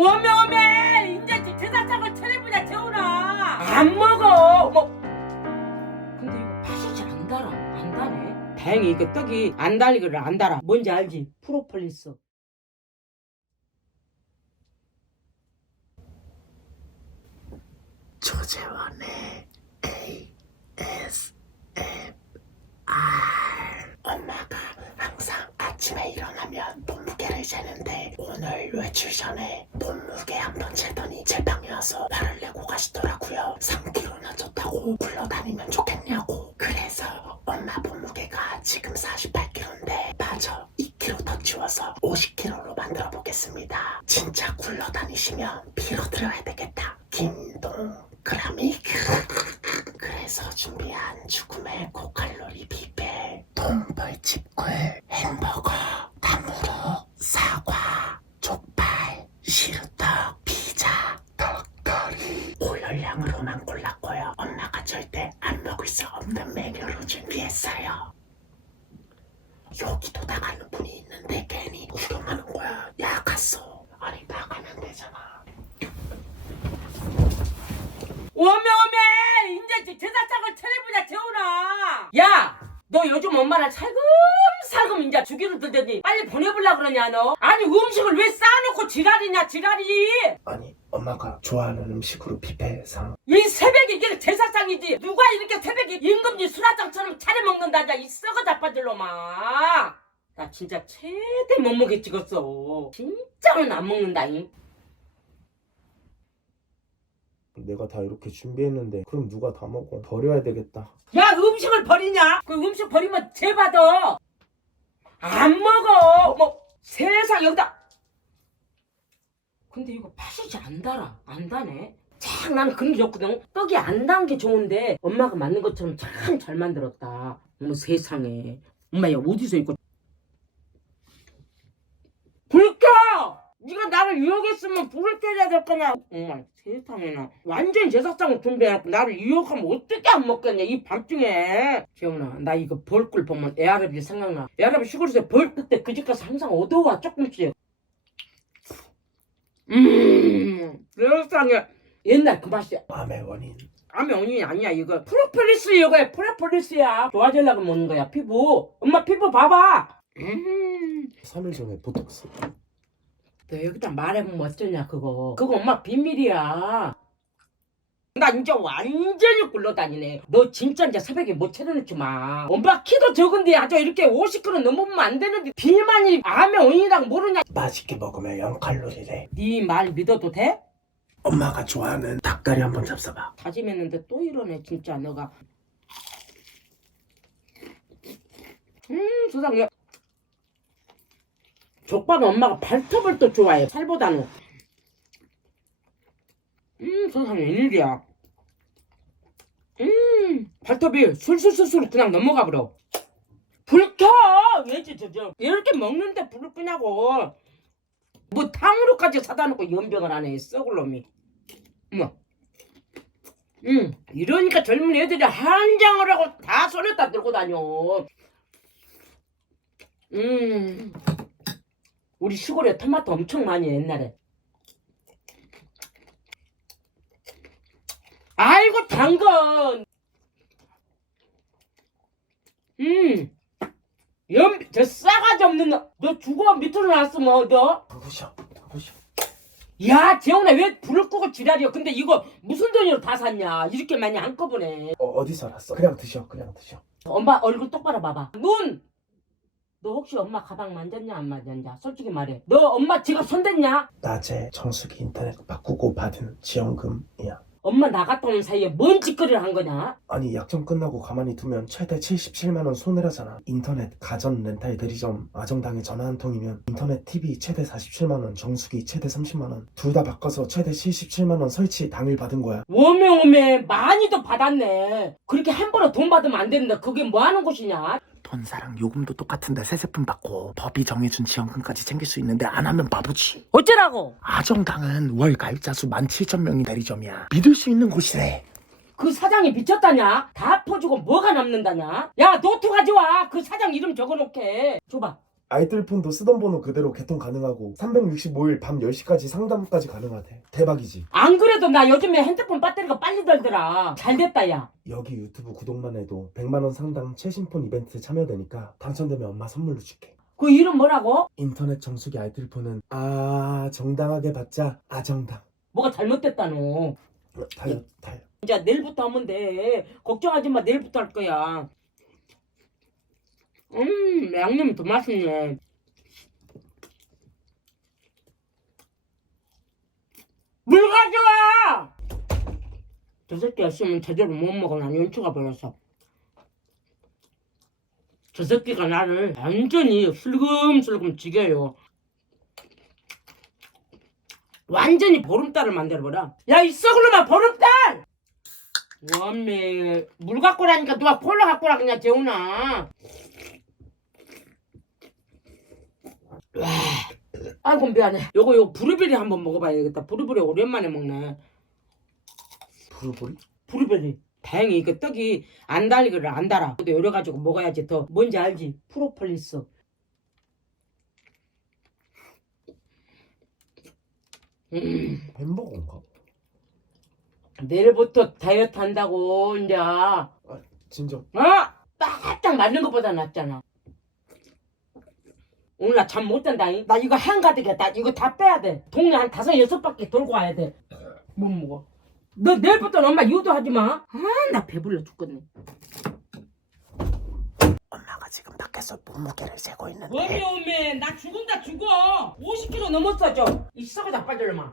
오메 오메 이제 제사장을 텔레비나 재우나 안 먹어. 뭐. 근데 이거 잘안 달아. 안 달네. 다행히 이게 떡이 안 달리기를 안 달아. 뭔지 알지? 프로폴리스. 조재원의 ASMR 엄마가 항상 아침에 일어나면 몸무게를 재는데 오늘 외출 전에 몸무게 한 번 재더니 제 방에 와서 화를 내고 가시더라고요. 3kg나 쪘다고 굴러다니면 좋겠냐고. 그래서 엄마 몸무게가 지금 48kg인데 마저 2kg 더 치워서 50kg로 만들어 보겠습니다. 진짜 굴러다니시면 피로 들어야 되겠다. 김동그라미. 그래서 준비한 죽음의 고칼로리 뷔페 돈벌집꿀 햄버거 탕후루 사과 족발 시루떡 피자 닭다리 고열량으로만 골랐고요. 엄마가 절대 안 먹을 수 없는 메뉴로 준비했어요. 여기도 나가는 분이 있는데 괜히 구경하는 거야. 야 갔어. 아니 나가면 되잖아. 오메 오메! 이제 제사장을 텔레비나 재우나 야 너 요즘 엄마랑 살금살금 이제 주기로 들더니 빨리 보내보려 그러냐 너? 아니 음식을 왜 쌓아놓고 지랄이냐 지랄이? 아니 엄마가 좋아하는 음식으로 뷔페상 이 새벽에 이게 제사상이지. 누가 이렇게 새벽에 임금님 수라장처럼 차려 먹는다냐 이 썩어 자빠질로마. 나 진짜 최대 몸무게 찍었어. 진짜로는 안 먹는다잉 내가 다 이렇게 준비했는데 그럼 누가 다 먹어? 버려야 되겠다. 야 음식을 버리냐? 그 음식 버리면 죄 받아. 안 먹어. 뭐 세상 여기다. 근데 이거 잘안 달아? 안 다네? 참 나는 그런 게 좋거든. 떡이 안 단 게 좋은데 엄마가 만든 것처럼 참 잘 만들었다. 어머 세상에. 엄마 야 어디서 이거 불 켜! 네가 나를 유혹했으면 불을 켜야 될 거냐. 어머 세상에나. 완전 제사상을 준비해놓고 나를 유혹하면 어떻게 안 먹겠냐 이 밤중에. 재훈아 나 이거 벌꿀 보면 애아랍이 생각나. 애아랍 시골에서 벌 그때 그 집 가서 항상 얻어와 조금씩. 음 세상에. 옛날 그 맛이야 마음의 원인 암이 원인이 아니야 이거. 프로폴리스 이거야 프로폴리스야. 좋아지려고 먹는 거야 피부. 엄마 피부 봐봐. 음. 3일 전에 보톡스. 너 여기다 말해보면 어쩌냐 그거. 그거 엄마 비밀이야. 나 이제 완전히 굴러다니네. 너 진짜 이제 새벽에 못 차려놓지 마. 엄마 키도 적은데 아주 이렇게 50kg 넘으면 안 되는데 비만이 암의 원인이랑 모르냐. 맛있게 먹으면 0칼로리래 네 말 믿어도 돼? 엄마가 좋아하는 닭다리 한번 잡숴봐. 다짐했는데 또 이러네 진짜. 너가. 음 세상에 족발은 엄마가 발톱을 또 좋아해 살보다는. 음 세상에 웬일이야. 음 발톱이 술술술술 그냥 넘어가 버려. 불 켜! 왜지 저저 이렇게 먹는데 불을 끄냐고. 뭐 탕후루까지 사다 놓고 연병을 안해 썩을 놈이. 어머 응 이러니까 젊은 애들이 한장을 하고 다 손에다 들고 다녀. 음 우리 시골에 토마토 엄청 많이 해, 옛날에 아이고 당근 음 연, 저 싸가지 없는 너, 너 죽어 밑으로 놨으면 너 누구셔 누구셔 야, 재훈아 왜 불을 끄고 지랄이야? 근데 이거 무슨 돈으로 다 샀냐? 이렇게 많이 한꺼번에. 어, 어디서 났어 그냥 드셔 그냥 드셔 엄마 얼굴 똑바로 봐봐. 눈! 너 혹시 엄마 가방 만졌냐 안 만졌냐? 솔직히 말해. 너 엄마 지갑 손댔냐? 낮에 정수기 인터넷 바꾸고 받은 지원금이야 엄마 나갔다 오는 사이에 뭔 짓거리를 한 거냐? 아니 약정 끝나고 가만히 두면 최대 77만 원 손해라잖아 인터넷 가전 렌탈 대리점 아정당에 전화 한 통이면 인터넷 TV 최대 47만 원 정수기 최대 30만 원 둘 다 바꿔서 최대 77만 원 설치 당일 받은 거야 오메 오메 많이도 받았네. 그렇게 함부로 돈 받으면 안 되는데 그게 뭐 하는 곳이냐? 돈사랑 요금도 똑같은데 세세품 받고 법이 정해준 지원금까지 챙길 수 있는데 안 하면 바보지 어쩌라고? 아정당은 월 가입자 수 17,000명이 대리점이야 믿을 수 있는 곳이래 그 사장이 미쳤다냐? 다 퍼주고 뭐가 남는다냐? 야 노트 가져와. 그 사장 이름 적어놓게. 줘봐. 아이들 폰도 쓰던 번호 그대로 개통 가능하고 365일 밤 10시까지 상담까지 가능하대 대박이지 안 그래도 나 요즘에 핸드폰 배터리가 빨리 덜더라. 잘 됐다 야. 여기 유튜브 구독만 해도 100만원 상당 최신폰 이벤트 참여되니까 당첨되면 엄마 선물로 줄게 그 이름 뭐라고? 인터넷 정수기 아이들 폰은 아 정당하게 받자 아정당 뭐가 잘못됐다노. 다요 다요 이제 내일부터 하면 돼. 걱정하지 마. 내일부터 할 거야. 음, 양념이 더 맛있네. 물 가져와! 저 새끼 없으면 제대로 못 먹어. 난 연추가 버렸어. 저 새끼가 나를 완전히 슬금슬금 지겨요. 완전히 보름달을 만들어버려. 야, 이 썩을놈아, 보름달! 원매 물 갖고 라니까 누가 콜라 갖고 라 그냥 재훈아 아이고 미안해. 요거 요거 브루베리 한번 먹어봐야 되겠다. 브루베리 오랜만에 먹네. 부르보리? 브루베리. 다행히 이거 떡이 안 달리기를 안 달아. 근데 요래 가지고 먹어야지 더 뭔지 알지? 프로폴리스. 음 햄버거인가? 내일부터 다이어트 한다고 이제 어? 진정 딱딱 맞는 것보다 낫잖아. 오늘 나 잠 못 잔다. 잉? 나 이거 한가득이야. 나 이거 다 빼야 돼. 동네 한 다섯 여섯 바퀴 돌고 와야 돼. 못 먹어. 너 내일부터 엄마 유도하지 마. 아, 나 배불러 죽겠네. 엄마가 지금 밖에서 몸무게를 재고 있는데 뭐미 오메 나 죽은다 죽어. 50kg 넘었어 저. 이 썩어다 빠질려마.